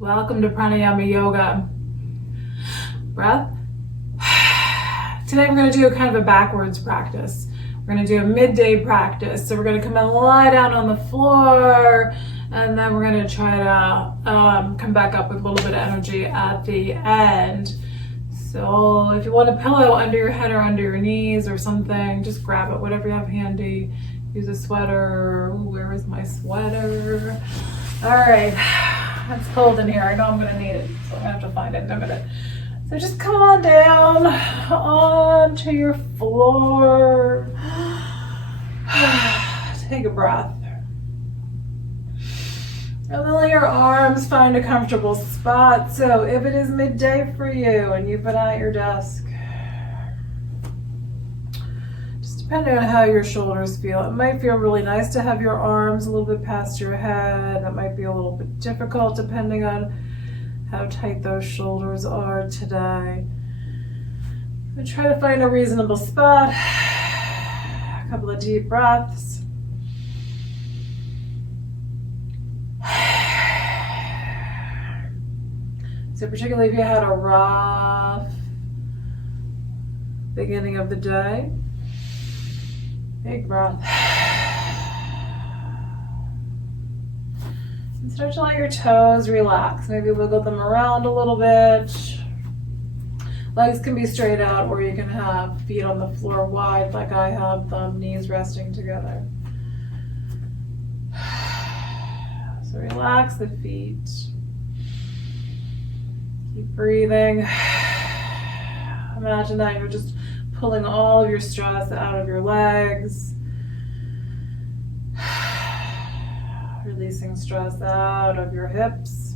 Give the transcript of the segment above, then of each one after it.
Welcome to Pranayama Yoga. Breath. Today we're going to do a kind of a backwards practice. We're going to do a midday practice. So we're going to come and lie down on the floor, and then we're going to try to come back up with a little bit of energy at the end. So if you want a pillow under your head or under your knees or something, just grab it, whatever you have handy. Use a sweater. Ooh, where is my sweater? All right. It's cold in here. I know I'm going to need it, so I'm going to have to find it in a minute. So just come on down onto your floor. Take a breath. And then let your arms find a comfortable spot. So if it is midday for you and you've been at your desk, just depending on how your shoulders feel, it might feel really nice to have your arms a little bit past your head. That might be a little bit difficult depending on how tight those shoulders are today. But try to find a reasonable spot. A couple of deep breaths. So particularly if you had a rough beginning of the day, big breath. And start to let your toes relax. Maybe wiggle them around a little bit. Legs can be straight out, or you can have feet on the floor wide like I have them, knees resting together. So relax the feet. Keep breathing. Imagine that you're just pulling all of your stress out of your legs. Releasing stress out of your hips.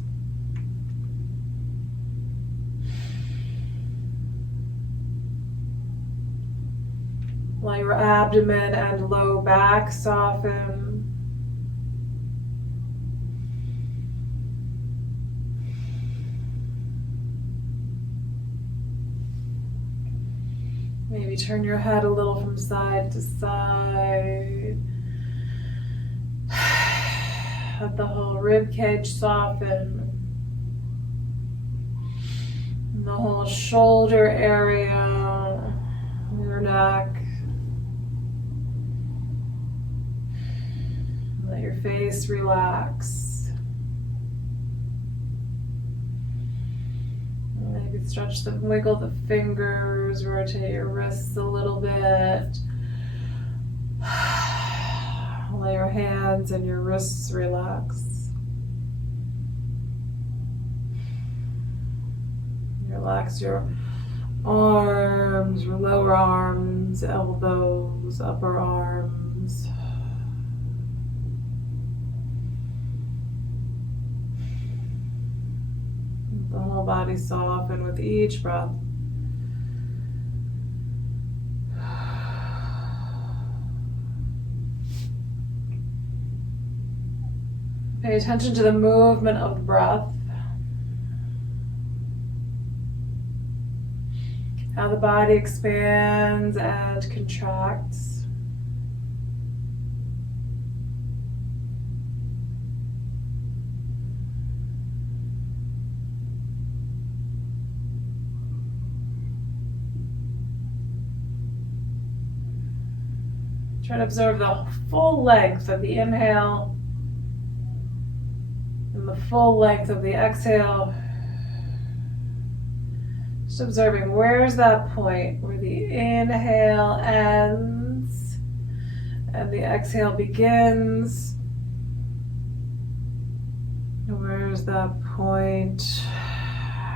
Let your abdomen and low back soften. Maybe turn your head a little from side to side. Let the whole rib cage soften. And the whole shoulder area, your neck. Let your face relax. Maybe stretch them, wiggle the fingers, rotate your wrists a little bit. Let your hands and your wrists relax. Relax your arms, your lower arms, elbows, upper arms. The whole body soften with each breath. Pay attention to the movement of the breath. How the body expands and contracts. Try to observe the full length of the inhale and the full length of the exhale. Just observing where's that point where the inhale ends and the exhale begins. And where's that point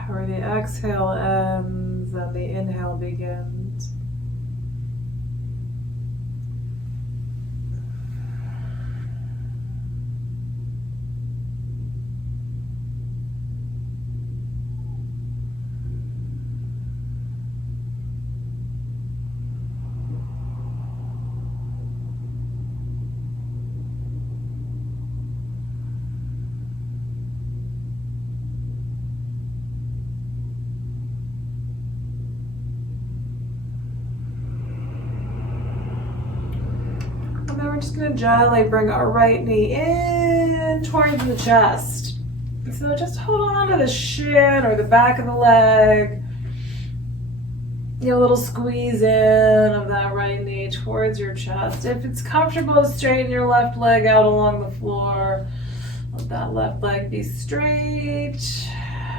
where the exhale ends and the inhale begins. And then we're just going to gently bring our right knee in towards the chest. So just hold on to the shin or the back of the leg. A little squeeze in of that right knee towards your chest. If it's comfortable to straighten your left leg out along the floor, let that left leg be straight.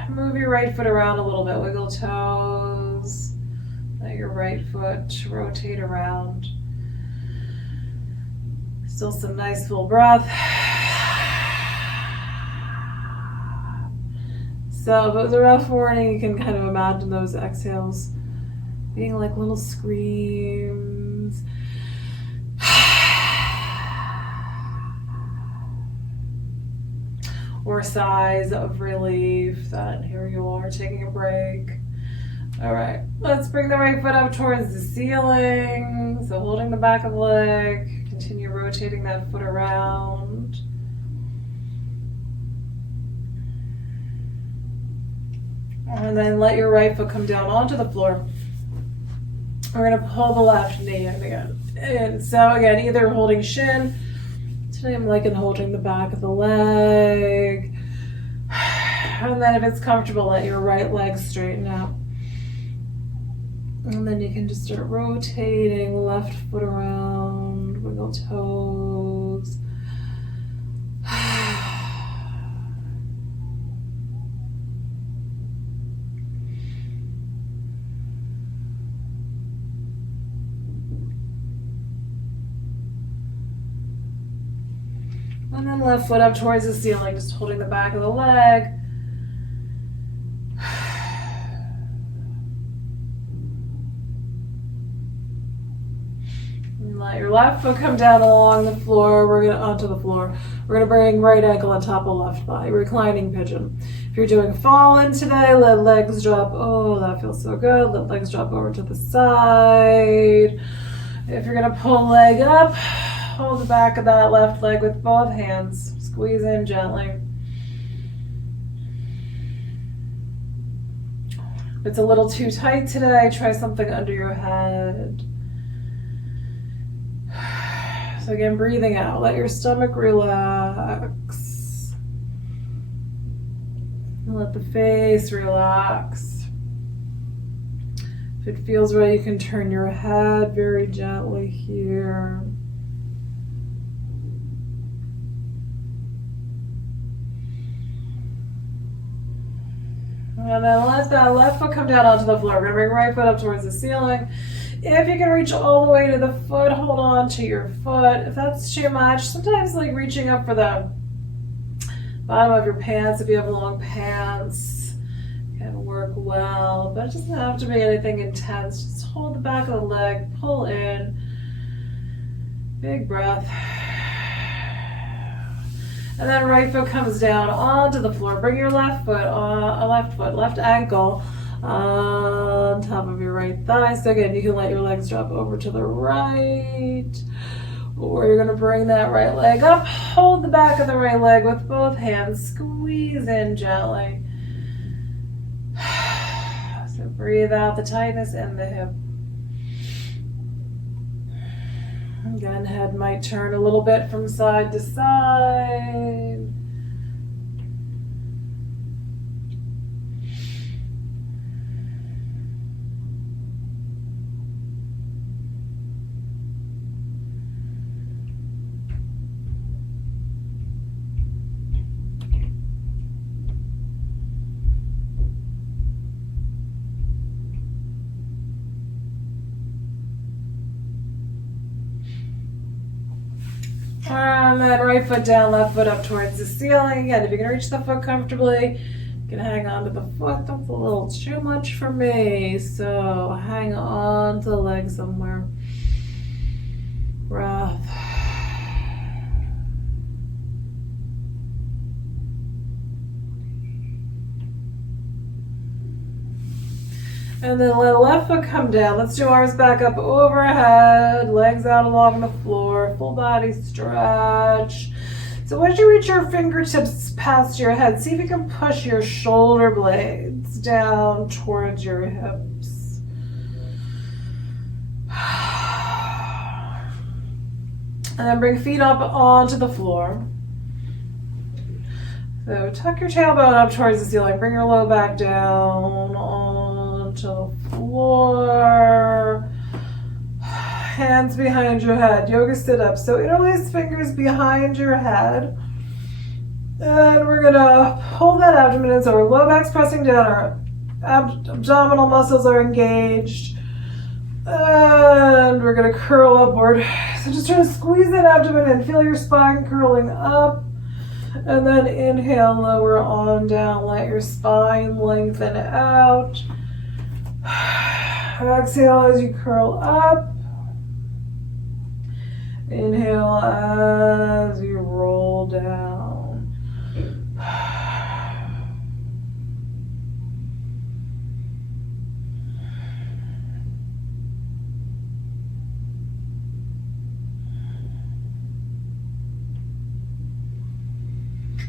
Move your right foot around a little bit. Wiggle toes. Let your right foot rotate around. Still some nice full breath. So if it was a rough morning, you can kind of imagine those exhales being like little screams. Or sighs of relief that here you are taking a break. All right, let's bring the right foot up towards the ceiling. So holding the back of the leg, continue rotating that foot around. And then let your right foot come down onto the floor. We're going to pull the left knee in again. And so again, either holding shin. Today I'm liking holding the back of the leg. And then if it's comfortable, let your right leg straighten out. And then you can just start rotating the left foot around, wiggle toes. And then left foot up towards the ceiling, just holding the back of the leg. And let your left foot come down along the floor. Onto the floor. We're gonna bring right ankle on top of left thigh, reclining pigeon. If you're doing fallen today, let legs drop. Oh, that feels so good. Let legs drop over to the side. If you're gonna pull leg up, hold the back of that left leg with both hands. Squeeze in gently. If it's a little too tight today, try something under your head. So again, breathing out. Let your stomach relax. And let the face relax. If it feels right, you can turn your head very gently here. And then let that left foot come down onto the floor. We're going to bring right foot up towards the ceiling. If you can reach all the way to the foot, hold on to your foot. If that's too much, sometimes like reaching up for the bottom of your pants, if you have long pants, can work well. But it doesn't have to be anything intense. Just hold the back of the leg, pull in. Big breath. And then right foot comes down onto the floor. Bring your left ankle on top of your right thigh. So again, you can let your legs drop over to the right. Or you're gonna bring that right leg up. Hold the back of the right leg with both hands. Squeeze in gently. So breathe out the tightness in the hip. Again, head might turn a little bit from side to side. And then right foot down, left foot up towards the ceiling. Again, if you can reach the foot comfortably, you can hang on to the foot. That's a little too much for me. So hang on to the leg somewhere. Breath. And then let the left foot come down. Let's do arms back up overhead, legs out along the floor, full body stretch. So once you reach your fingertips past your head, see if you can push your shoulder blades down towards your hips. And then bring feet up onto the floor. So tuck your tailbone up towards the ceiling. Bring your low back down onto the floor. Hands behind your head. Yoga sit up. So interlace fingers behind your head. And we're going to hold that abdomen in. So our low back's pressing down. Our abdominal muscles are engaged. And we're going to curl upward. So just try to squeeze that abdomen in. Feel your spine curling up. And then inhale, lower on down. Let your spine lengthen out. Exhale as you curl up. Inhale as you roll down.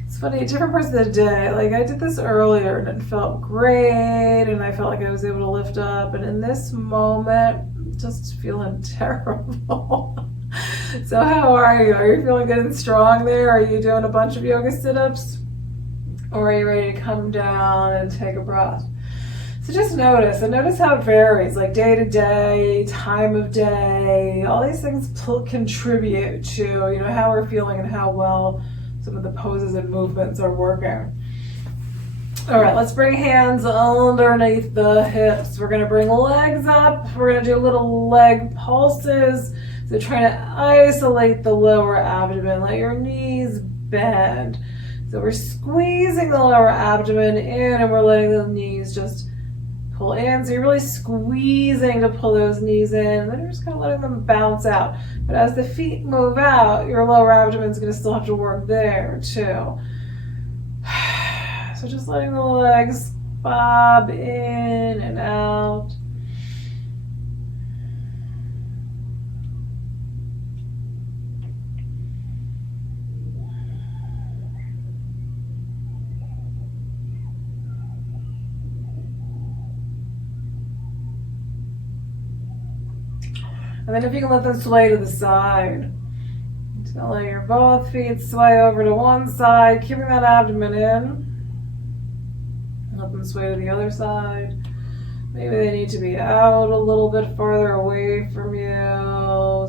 It's funny, different parts of the day. Like I did this earlier and it felt great and I felt like I was able to lift up. And in this moment, just feeling terrible. So how are you? Are you feeling good and strong there? Are you doing a bunch of yoga sit-ups? Or are you ready to come down and take a breath? So just notice, and notice how it varies, like day to day, time of day, all these things contribute to, how we're feeling and how well some of the poses and movements are working. All right, let's bring hands underneath the hips. We're gonna bring legs up. We're gonna do little leg pulses. So trying to isolate the lower abdomen, let your knees bend. So we're squeezing the lower abdomen in and we're letting the knees just pull in. So you're really squeezing to pull those knees in and then you're just kind of letting them bounce out. But as the feet move out, your lower abdomen is going to still have to work there too. So just letting the legs bob in and out. And then if you can let them sway to the side. So let your both feet sway over to one side, keeping that abdomen in. Let them sway to the other side. Maybe they need to be out a little bit farther away from you.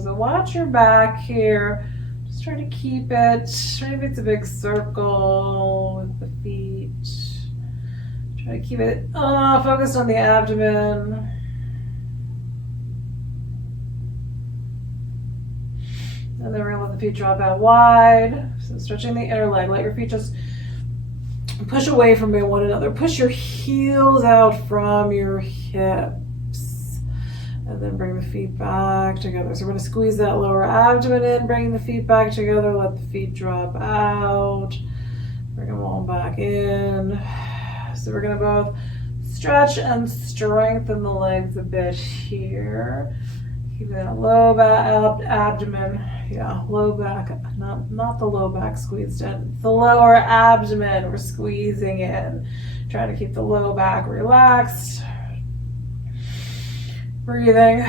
So watch your back here. Just try to keep it. Maybe it's a big circle with the feet. Try to keep it focused on the abdomen. And then we're going to let the feet drop out wide. So stretching the inner leg. Let your feet just push away from one another. Push your heels out from your hips. And then bring the feet back together. So we're going to squeeze that lower abdomen in. Bring the feet back together. Let the feet drop out. Bring them all back in. So we're going to both stretch and strengthen the legs a bit here. Keeping that low back abdomen, low back, not the low back squeezed in. It's the lower abdomen we're squeezing in. Trying to keep the low back relaxed. Breathing.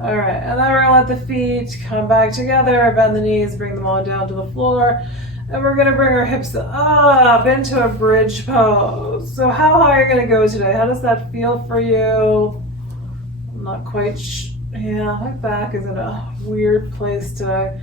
All right, and then we're gonna let the feet come back together, bend the knees, bring them all down to the floor. And we're gonna bring our hips up into a bridge pose. So how high are you gonna go today? How does that feel for you? I'm not quite my back is in a weird place today.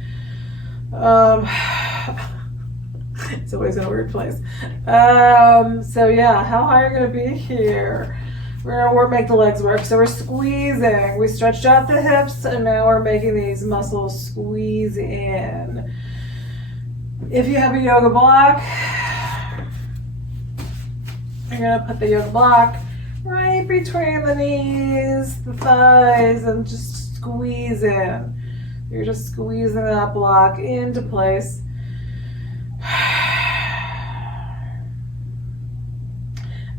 It's always in a weird place. So yeah, how high are you gonna be here? We're gonna make the legs work. So we're squeezing. We stretched out the hips and now we're making these muscles squeeze in. If you have a yoga block, you're going to put the yoga block right between the knees, the thighs, and just squeeze in. You're just squeezing that block into place.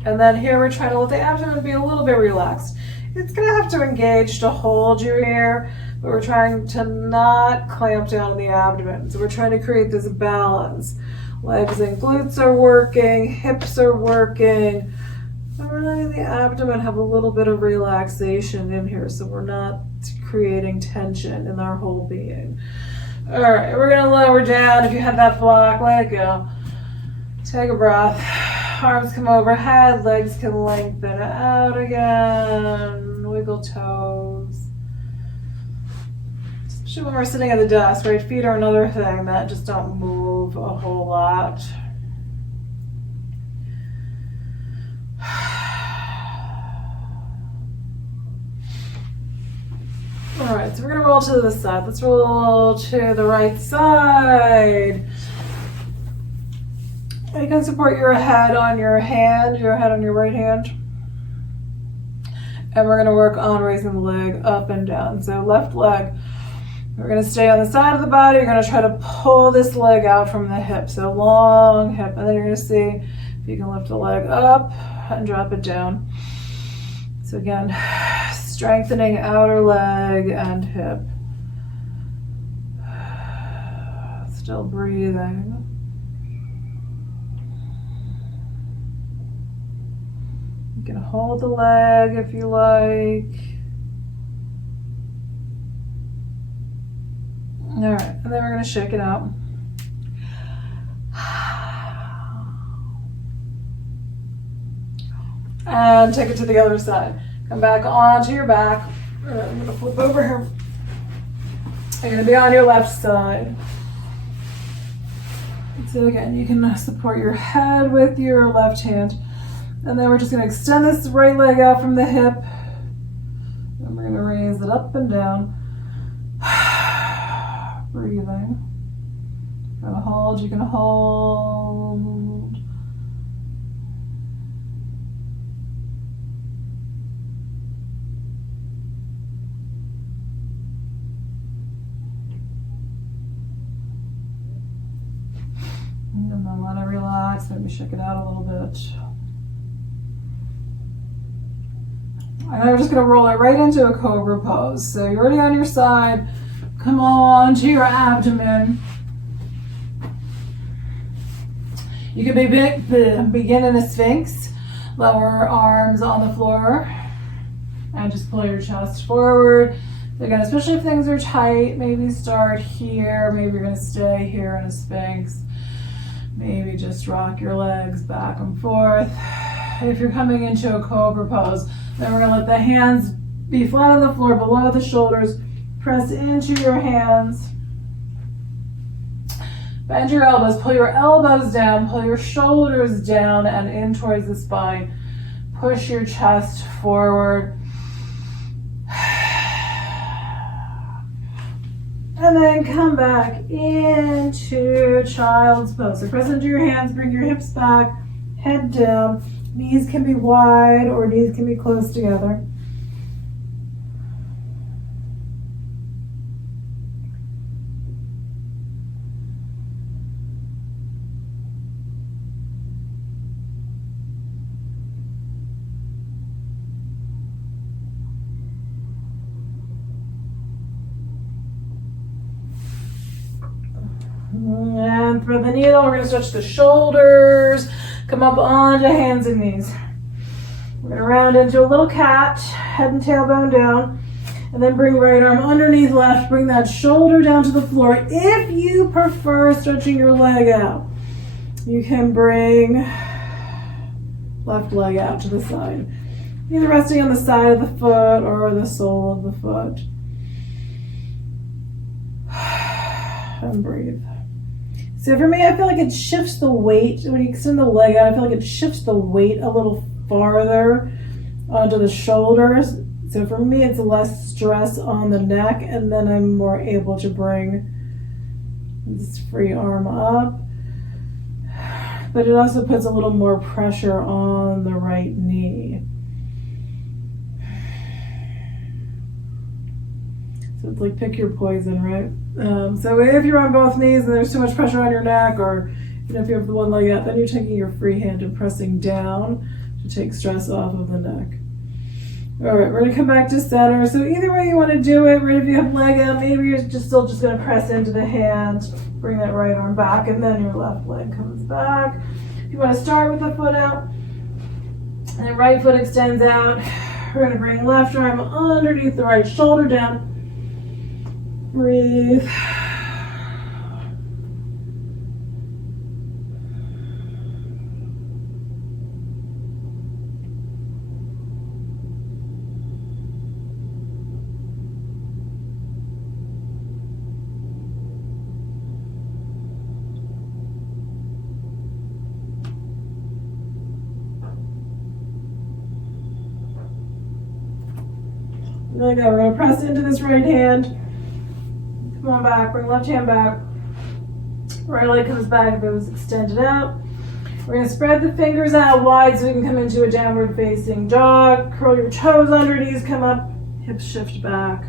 And then here we're trying to let the abdomen be a little bit relaxed. It's going to have to engage to hold you here, but we're trying to not clamp down on the abdomen. So we're trying to create this balance. Legs and glutes are working, hips are working. But we're letting the abdomen have a little bit of relaxation in here so we're not creating tension in our whole being. All right, we're gonna lower down. If you had that block, let it go. Take a breath. Arms come overhead, legs can lengthen out again. Wiggle toes. Especially when we're sitting at the desk, right? Feet are another thing that just don't move a whole lot. All right, so we're gonna roll to the side. Let's roll to the right side. You can support your head on your hand, your head on your right hand. And we're gonna work on raising the leg up and down. So left leg, we're gonna stay on the side of the body. You're gonna try to pull this leg out from the hip. So long hip, and then you're gonna see if you can lift the leg up and drop it down. So again, strengthening outer leg and hip. Still breathing. You can hold the leg if you like. All right, and then we're going to shake it out. And take it to the other side. Come back onto your back. I'm going to flip over here. You're going to be on your left side. So again, you can support your head with your left hand. And then we're just going to extend this right leg out from the hip. And we're going to raise it up and down. Breathing. You're going to hold, you can hold. And then let it relax, maybe shake it out a little bit. And then we're just going to roll it right into a cobra pose. So you're already on your side. Come on to your abdomen. You can begin in a sphinx. Lower arms on the floor. And just pull your chest forward. Again, especially if things are tight, maybe start here. Maybe you're going to stay here in a sphinx. Maybe just rock your legs back and forth. If you're coming into a cobra pose, then we're going to let the hands be flat on the floor below the shoulders. Press into your hands. Bend your elbows. Pull your elbows down. Pull your shoulders down and in towards the spine. Push your chest forward. And then come back into child's pose. So press into your hands. Bring your hips back. Head down. Knees can be wide or knees can be close together. And for the needle, we're going to stretch the shoulders. Come up onto hands and knees. We're going to round into a little cat, head and tailbone down, and then bring right arm underneath left. Bring that shoulder down to the floor. If you prefer stretching your leg out, you can bring left leg out to the side. Either resting on the side of the foot or the sole of the foot. And breathe. So for me, I feel like it shifts the weight. When you extend the leg out, I feel like it shifts the weight a little farther onto the shoulders. So for me, it's less stress on the neck, and then I'm more able to bring this free arm up. But it also puts a little more pressure on the right knee. So it's like pick your poison, right? So if you're on both knees and there's too much pressure on your neck, or if you have the one leg out, then you're taking your free hand and pressing down to take stress off of the neck. All right, we're gonna come back to center. So either way you want to do it, right? If you have leg out, maybe you're still just gonna press into the hand, bring that right arm back, and then your left leg comes back. If you want to start with the foot out, and the right foot extends out, we're gonna bring left arm underneath the right shoulder down. Breathe. There we go. We're going to press into this right hand. Come on back. Bring left hand back. Right leg comes back if it was extended out. We're going to spread the fingers out wide so we can come into a downward facing dog. Curl your toes under, knees come up, hips shift back.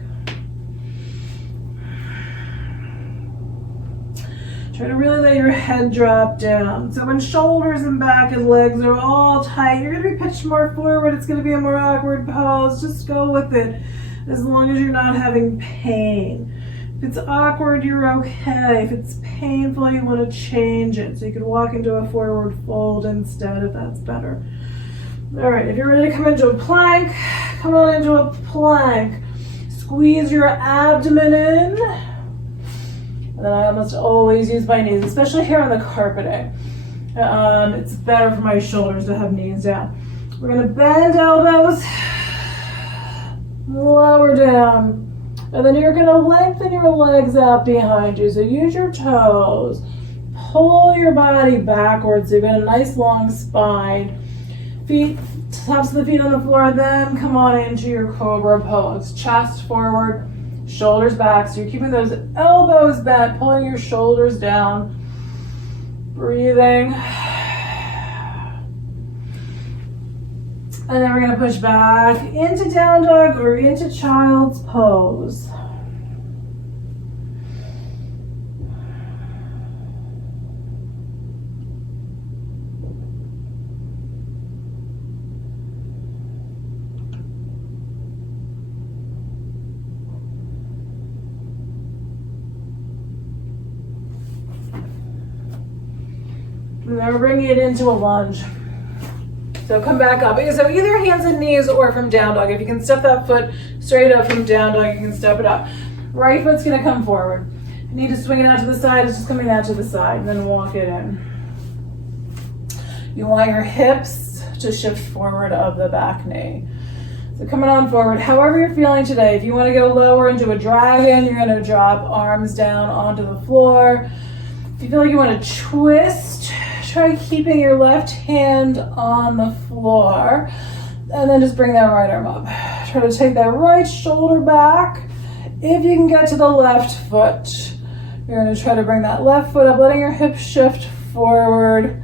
Try to really let your head drop down. So when shoulders and back and legs are all tight, you're going to be pitched more forward. It's going to be a more awkward pose. Just go with it as long as you're not having pain. If it's awkward, you're okay. If it's painful, you want to change it. So you can walk into a forward fold instead if that's better. All right, if you're ready to come into a plank, come on into a plank. Squeeze your abdomen in. And then I almost always use my knees, especially here on the carpeting. It's better for my shoulders to have knees down. We're going to bend elbows, lower down. And then you're going to lengthen your legs out behind you. So use your toes. Pull your body backwards. So you've got a nice long spine. Feet, tops of the feet on the floor. Then come on into your cobra pose. Chest forward, shoulders back. So you're keeping those elbows bent, pulling your shoulders down. Breathing. And then we're going to push back into down dog or into child's pose. And then we're bringing it into a lunge. So come back up. So either hands and knees or from down dog. If you can step that foot straight up from down dog, you can step it up. Right foot's gonna come forward. If you need to swing it out to the side, it's just coming out to the side, and then walk it in. You want your hips to shift forward of the back knee. So coming on forward, however you're feeling today. If you wanna go lower into a dragon, you're gonna drop arms down onto the floor. If you feel like you wanna twist, try keeping your left hand on the floor and then just bring that right arm up. Try to take that right shoulder back. If you can get to the left foot, you're going to try to bring that left foot up, letting your hips shift forward.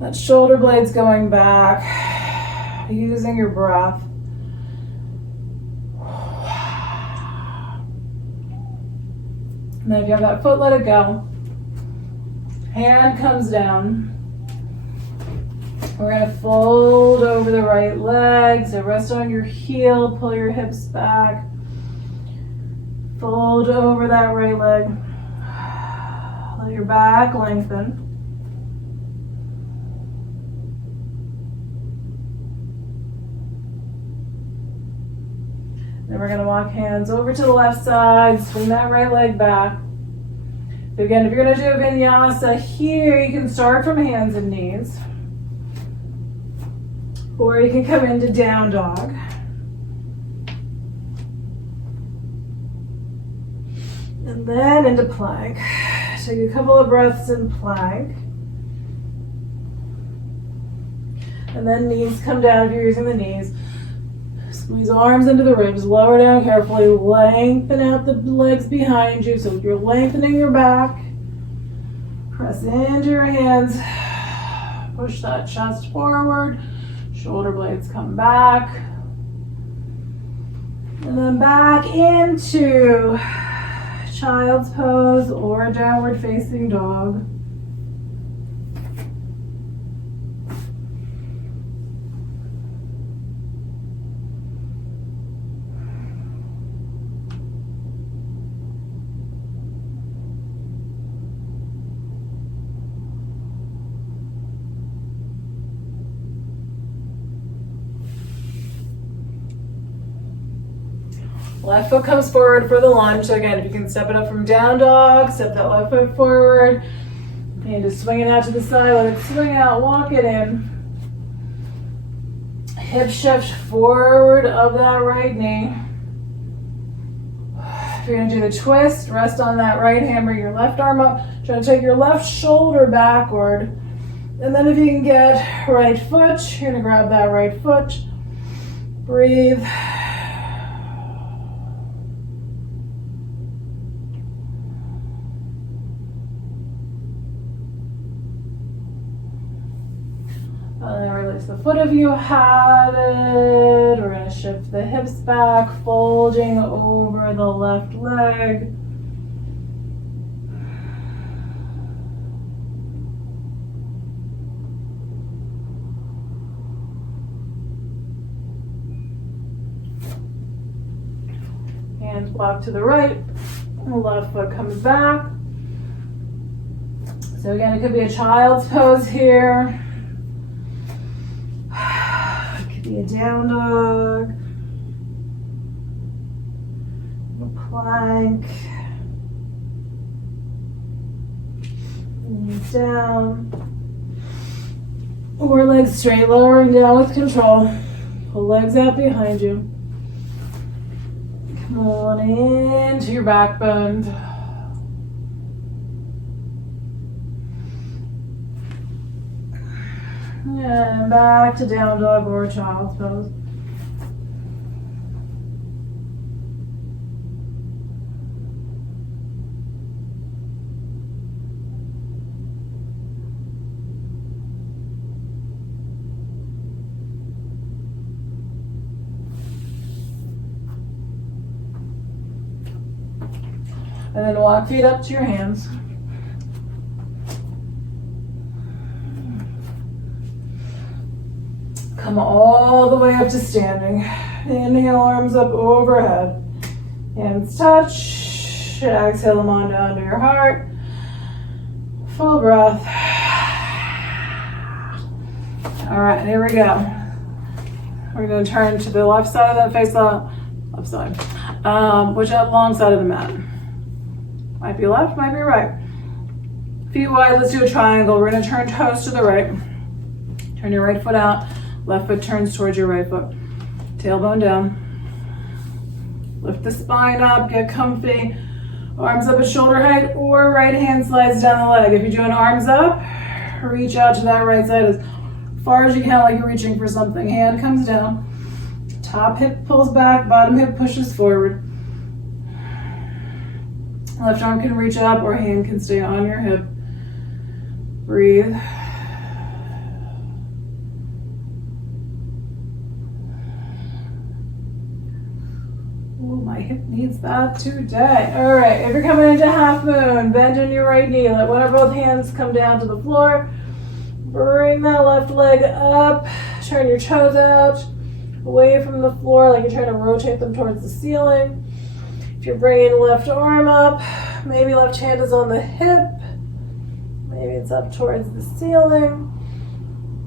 That shoulder blade's going back, using your breath. And then if you have that foot, let it go. Hand comes down. We're going to fold over the right leg. So rest on your heel, pull your hips back. Fold over that right leg. Let your back lengthen. Then we're going to walk hands over to the left side, swing that right leg back. So again, if you're going to do a vinyasa here, you can start from hands and knees. Or you can come into down dog. And then into plank. Take a couple of breaths in plank. And then knees come down if you're using the knees. Squeeze arms into the ribs, lower down carefully, lengthen out the legs behind you. So you're lengthening your back. Press into your hands. Push that chest forward. Shoulder blades come back. And then back into child's pose or downward facing dog. Left foot comes forward for the lunge. So again, if you can step it up from down dog, step that left foot forward. And just swing it out to the side, let it swing out, walk it in. Hip shift forward of that right knee. If you're gonna do the twist, rest on that right hand, bring your left arm up. Try to take your left shoulder backward. And then if you can get right foot, you're gonna grab that right foot. Breathe. And then release the foot if you had it. We're going to shift the hips back, folding over the left leg. Hands walk to the right. The left foot comes back. So again, it could be a child's pose here. It could be a down dog. A plank. Knees down. Or legs straight, lowering down with control. Pull legs out behind you. Come on into your back bend. And back to down dog or child's pose. And then walk feet up to your hands. Come all the way up to standing. Inhale, arms up overhead. Hands touch. Exhale them on down to your heart. Full breath. All right, here we go. We're going to turn to the left side of that, face the left side. Which up long side of the mat. Might be left, might be right. Feet wide, let's do a triangle. We're going to turn toes to the right. Turn your right foot out. Left foot turns towards your right foot. Tailbone down. Lift the spine up, get comfy. Arms up at shoulder height or right hand slides down the leg. If you're doing arms up, reach out to that right side as far as you can like you're reaching for something. Hand comes down. Top hip pulls back, bottom hip pushes forward. Left arm can reach up or hand can stay on your hip. Breathe. Oh, my hip needs that today. All right, if you're coming into half moon, bend in your right knee. Let one or both hands come down to the floor. Bring that left leg up. Turn your toes out away from the floor like you're trying to rotate them towards the ceiling. If you're bringing left arm up, maybe left hand is on the hip. Maybe it's up towards the ceiling.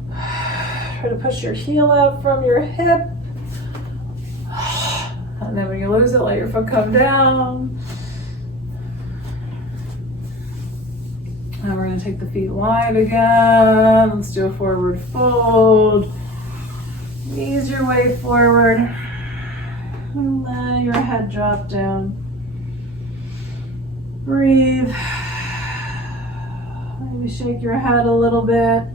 Try to push your heel out from your hip. And then when you lose it, let your foot come down. And we're going to take the feet wide again. Let's do a forward fold. Ease your way forward. And let your head drop down. Breathe. Maybe shake your head a little bit.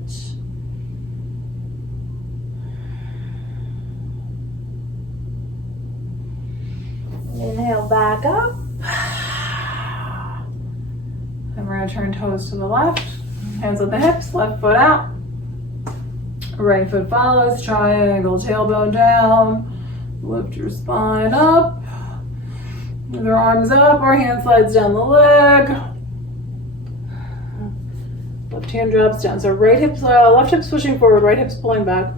Inhale back up. And we're going to turn toes to the left. Hands on the hips, left foot out. Right foot follows, triangle, tailbone down. Lift your spine up. Either arms up or hand slides down the leg. Left hand drops down. So right hips, left hips pushing forward, right hips pulling back.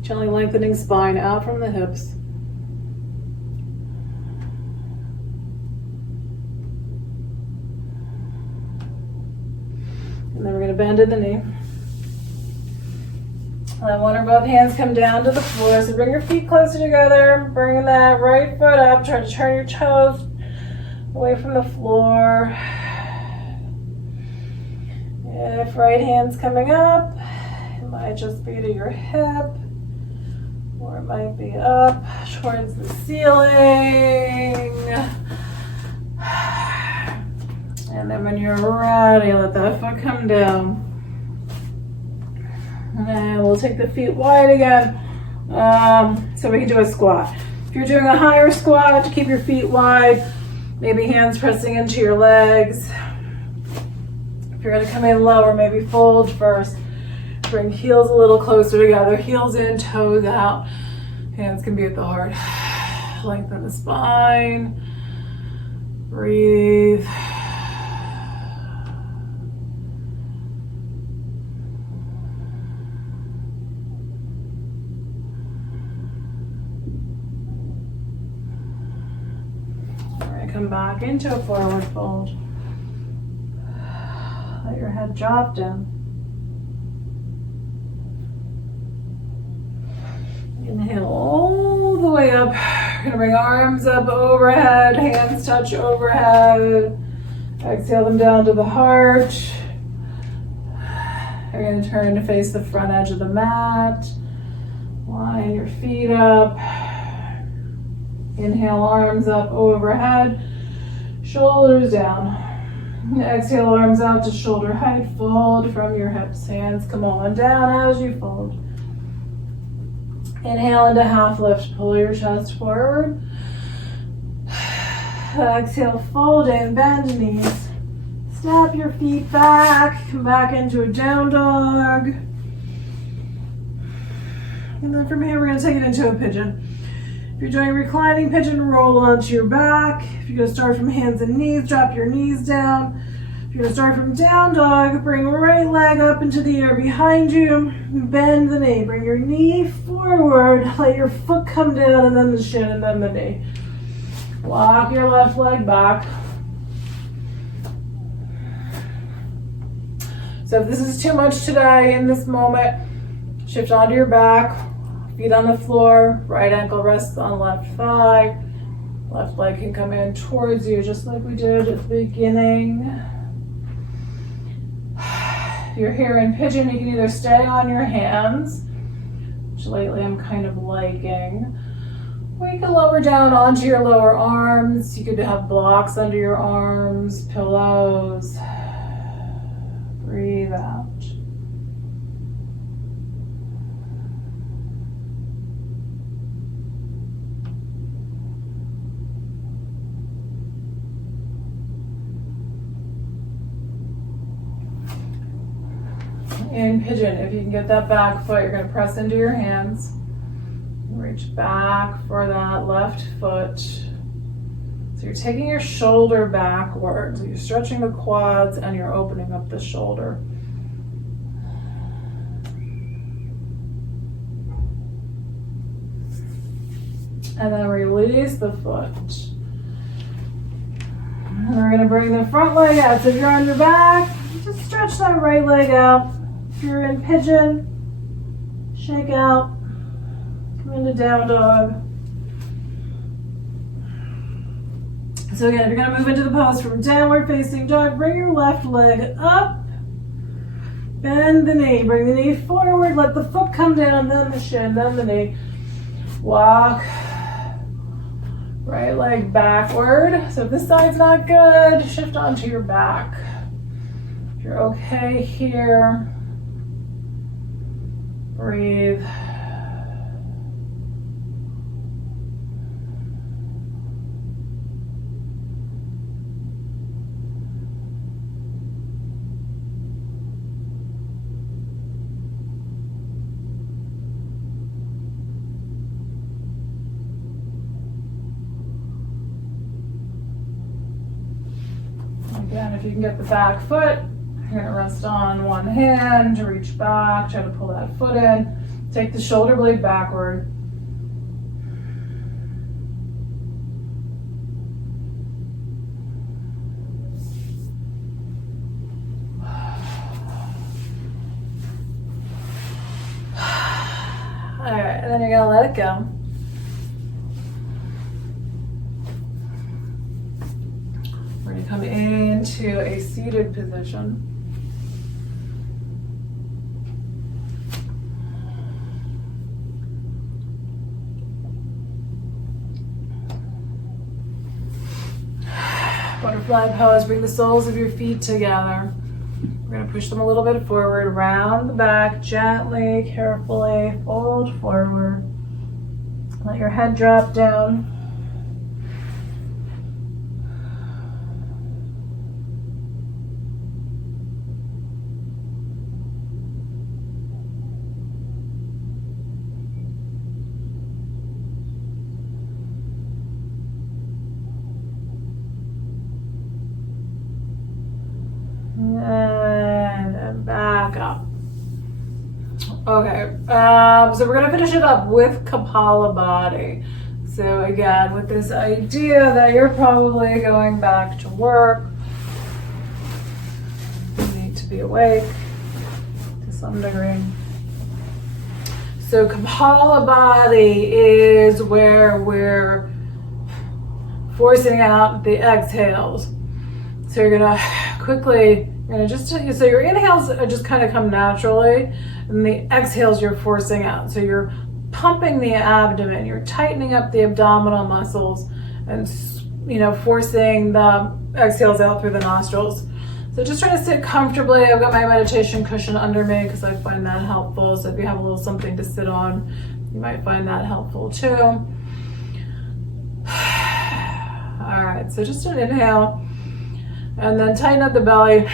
Gently lengthening spine out from the hips. And then we're going to bend in the knee. Let one or both hands come down to the floor. So bring your feet closer together. Bring that right foot up. Try to turn your toes away from the floor. If right hand's coming up, it might just be to your hip. Or it might be up towards the ceiling. And then when you're ready, let that foot come down. And we'll take the feet wide again. So we can do a squat. If you're doing a higher squat, keep your feet wide. Maybe hands pressing into your legs. If you're gonna come in lower, maybe fold first. Bring heels a little closer together. Heels in, toes out. Hands can be at the heart. Lengthen the spine. Breathe. Come back into a forward fold. Let your head drop down. Inhale all the way up. We're going to bring arms up overhead, hands touch overhead. Exhale them down to the heart. You're going to turn to face the front edge of the mat. Line your feet up. Inhale, arms up overhead, shoulders down. Exhale, arms out to shoulder height, fold from your hips. Hands come on down as you fold. Inhale into half lift, pull your chest forward. Exhale, fold in, bend knees. Snap your feet back, come back into a down dog. And then from here, we're gonna take it into a pigeon. If you're doing reclining pigeon, roll onto your back. If you're gonna start from hands and knees, drop your knees down. If you're gonna start from down dog, bring right leg up into the air behind you. Bend the knee, bring your knee forward. Let your foot come down and then the shin and then the knee. Walk your left leg back. So if this is too much today in this moment, shift onto your back. Feet on the floor, right ankle rests on left thigh. Left leg can come in towards you just like we did at the beginning. If you're here in pigeon, you can either stay on your hands, which lately I'm kind of liking, or you can lower down onto your lower arms. You could have blocks under your arms, pillows. Breathe out. In pigeon, if you can get that back foot, you're going to press into your hands. Reach back for that left foot. So you're taking your shoulder backwards. You're stretching the quads and you're opening up the shoulder. And then release the foot. And we're going to bring the front leg out. So if you're on your back, just stretch that right leg out. If you're in pigeon, shake out, come into down dog. So again, if you're gonna move into the pose from downward facing dog, bring your left leg up, bend the knee, bring the knee forward, let the foot come down, then the shin, then the knee. Walk, right leg backward. So if this side's not good, shift onto your back. If you're okay here, breathe. Again, if you can get the back foot, you're gonna rest on one hand, reach back, try to pull that foot in. Take the shoulder blade backward. All right, and then you're gonna let it go. We're gonna come into a seated position. Butterfly pose, bring the soles of your feet together. We're going to push them a little bit forward, round the back, gently, carefully, fold forward. Let your head drop down. Okay, so we're gonna finish it up with Kapalabhati. So again, with this idea that you're probably going back to work, you need to be awake to some degree. So Kapalabhati is where we're forcing out the exhales. So you're gonna quickly, so your inhales just kind of come naturally, and the exhales you're forcing out. So you're pumping the abdomen, you're tightening up the abdominal muscles, and forcing the exhales out through the nostrils. So just try to sit comfortably. I've got my meditation cushion under me because I find that helpful. So if you have a little something to sit on, you might find that helpful too. All right, so just an inhale, and then tighten up the belly.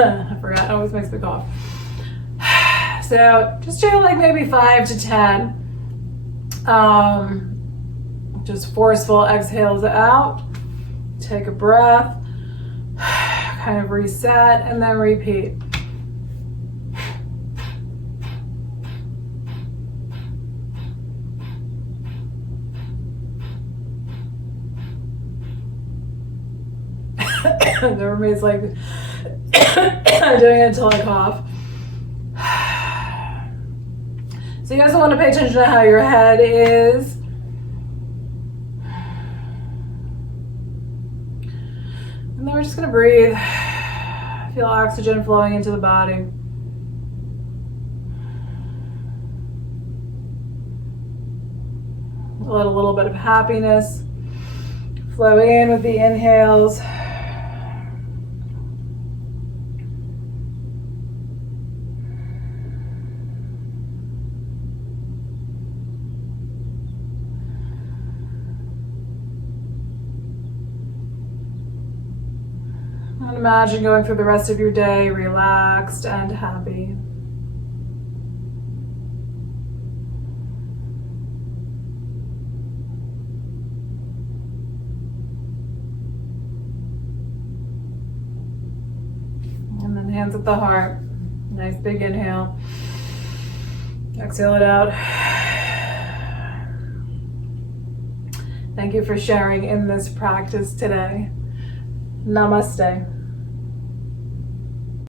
I forgot, it always makes me cough. So just do like maybe 5 to 10 just forceful exhales out. Take a breath, kind of reset, and then repeat. Everybody's like doing it until I cough. So you guys want to pay attention to how your head is. And then we're just going to breathe. Feel oxygen flowing into the body. Let a little bit of happiness flow in with the inhales. And imagine going through the rest of your day relaxed and happy. And then hands at the heart. Nice big inhale. Exhale it out. Thank you for sharing in this practice today. Namaste.